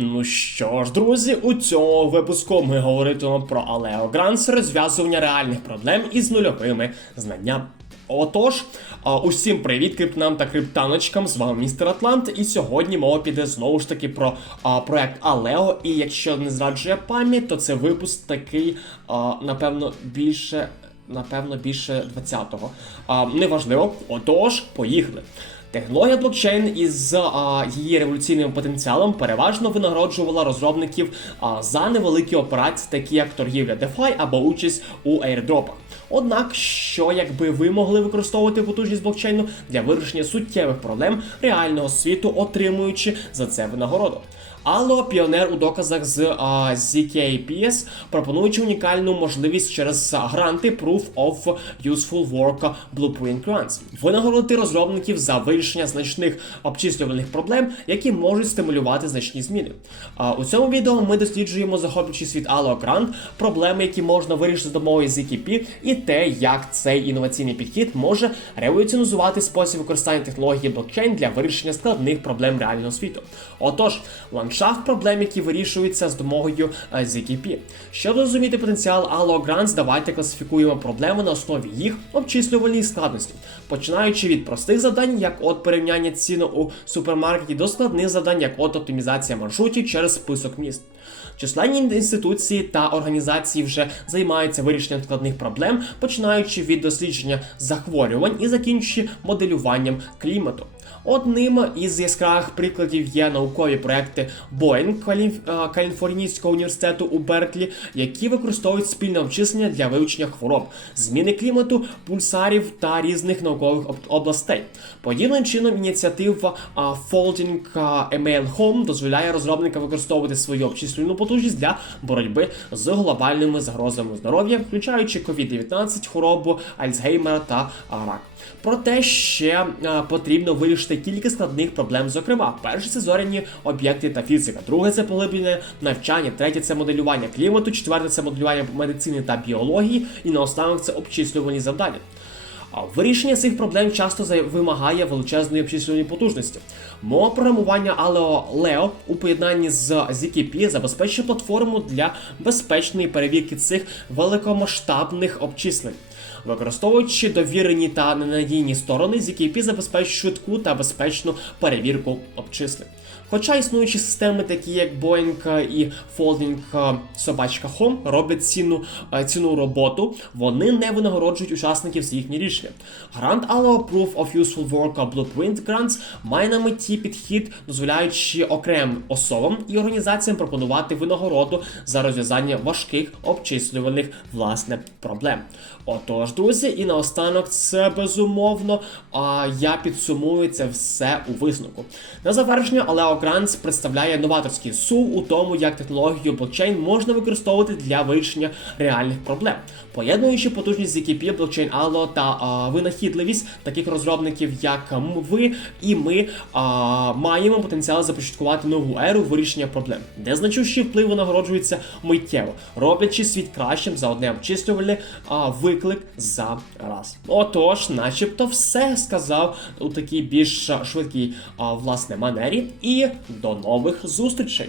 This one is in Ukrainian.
Ну що ж, друзі, у цьому випуску ми говоритимемо про Алео Гранс, розв'язування реальних проблем із нульовими знаннями. Отож, усім привіт криптонам та криптаночкам, з вами містер Атлант, і сьогодні мова піде знову ж таки про а, проект Алео. І якщо не зраджує пам'ять, то це випуск такий, а, напевно, більше. Напевно, більше 20-го. А, неважливо. Отож, поїхали. Технологія блокчейн із а, її революційним потенціалом переважно винагороджувала розробників а, за невеликі операції, такі як торгівля DeFi або участь у airdropах. Однак, що якби ви могли використовувати потужність блокчейну для вирішення суттєвих проблем реального світу, отримуючи за це винагороду. Алло піонер у доказах з а, ZKPS, пропонуючи унікальну можливість через гранти Proof of Useful Work Blueprint Grants винагородити розробників за вирішення значних обчислювальних проблем, які можуть стимулювати значні зміни. А, у цьому відео ми досліджуємо захоплюючий світ Allo Grant, проблеми, які можна вирішити за допомогою ZKP, і те, як цей інноваційний підхід може революціонізувати спосіб використання технології блокчейн для вирішення складних проблем реального світу. Отож, ландшафт проблем, які вирішуються з допомогою е, ZKP. Щоб зрозуміти потенціал Grants, давайте класифікуємо проблеми на основі їх обчислювальної складності, починаючи від простих завдань, як от порівняння ціну у супермаркеті, до складних завдань, як от оптимізація маршрутів через список міст. Численні інституції та організації вже займаються вирішенням складних проблем, починаючи від дослідження захворювань і закінчуючи моделюванням клімату. Одним із яскравих прикладів є наукові проекти Каліф- е, Каліфорнійського університету у Берклі, які використовують спільне обчислення для вивчення хвороб, зміни клімату, пульсарів та різних наукових областей. Подібним чином ініціатива Folding Email Home дозволяє розробникам використовувати свою обчислювальну потужність для боротьби з глобальними загрозами здоров'я, включаючи COVID-19, хворобу Альцгеймера та рак. Проте ще потрібно вирішити кілька складних проблем. Зокрема, перше це зоряні об'єкти та фізика, друге це поглиблення навчання, третє це моделювання клімату, четверте це моделювання медицини та біології, і наостанок це обчислювані завдання. А Вирішення цих проблем часто вимагає величезної обчислювальної потужності. Мова програмування Aleo Leo у поєднанні з ZKP забезпечує платформу для безпечної перевірки цих великомасштабних обчислень. Використовуючи довірені та ненадійні сторони, ZKP забезпечує швидку та безпечну перевірку обчислень. Хоча існуючі системи, такі як Boeing і Folding е, собачка Home, роблять цінну, е, цінну роботу, вони не винагороджують учасників за їхні рішення. Грант Allo Proof of Useful Work Blueprint Grants має на меті підхід, дозволяючи окремим особам і організаціям пропонувати винагороду за розв'язання важких обчислюваних власне проблем. Отож, друзі, і наостанок це безумовно. А я підсумую це все у висновку. На завершення Aleo Grants представляє новаторський сув у тому, як технологію блокчейн можна використовувати для вирішення реальних проблем, поєднуючи потужність ZKP, блокчейн Allo та винахідливість таких розробників, як ви і ми а, маємо потенціал започаткувати нову еру вирішення проблем, де значущий вплив нагороджується миттєво, роблячи світ кращим за одне обчислювальне виклик за раз. Отож, начебто, все сказав у такій більш швидкій а, власне манері. І до нових зустрічей!